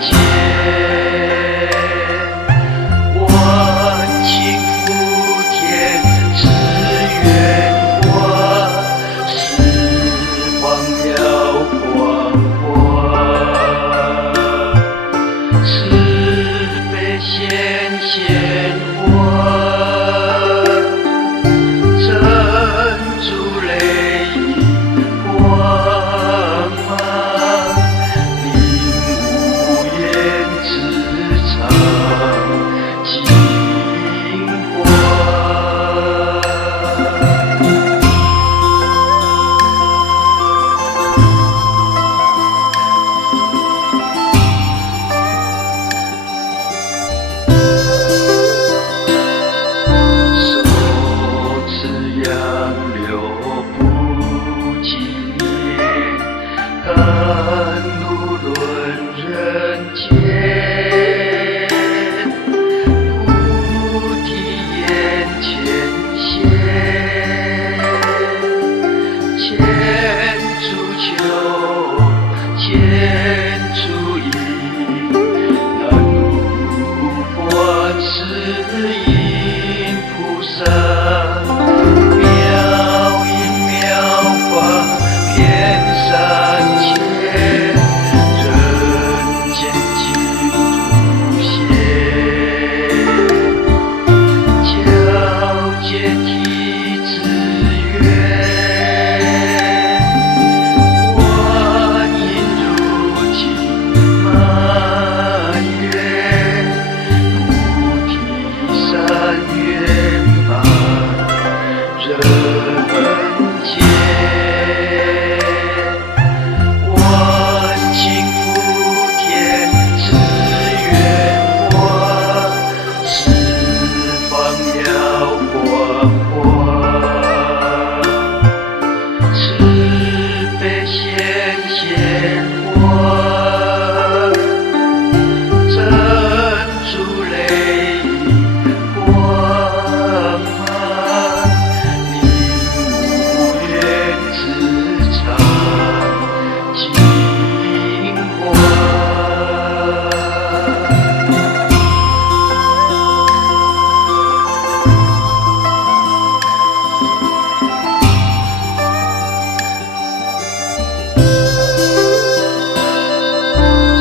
间，万顷福田，只愿我四方飘光华，慈悲显现我，珍珠泪映光芒，领无言之长金光。手持杨柳不寂灭，甘露润人间，菩提眼前现，千处求，千处应，南无观世音菩萨，妙音妙法遍三千，人间净土现，皎洁体之愿，万因如镜满月，菩提山圆满人间，万顷福田，只愿我四方飘光华，慈悲显现我，珍珠泪映光芒，领无言之长金光。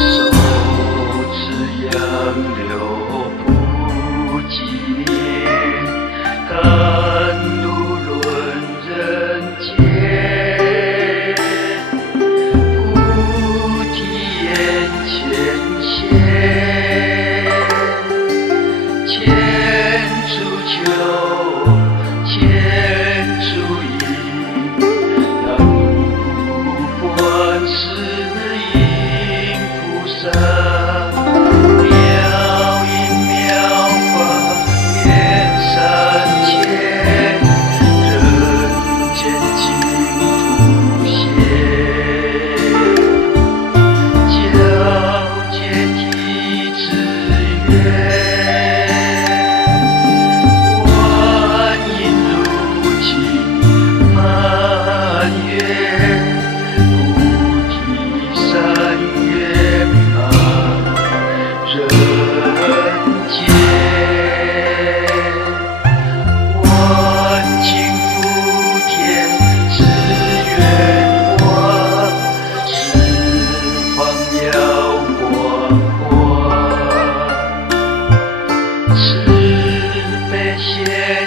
手持杨柳不寂灭，甘露润人间，菩提眼前现，千处求，千处应，南无观世音菩萨，妙音妙法遍三千，人间净土现，皎洁体之愿，万因如镜满月，菩提山圆满人间，万顷福田，只愿我四方飘光华，慈悲显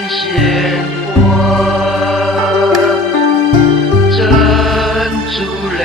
现我，珍珠泪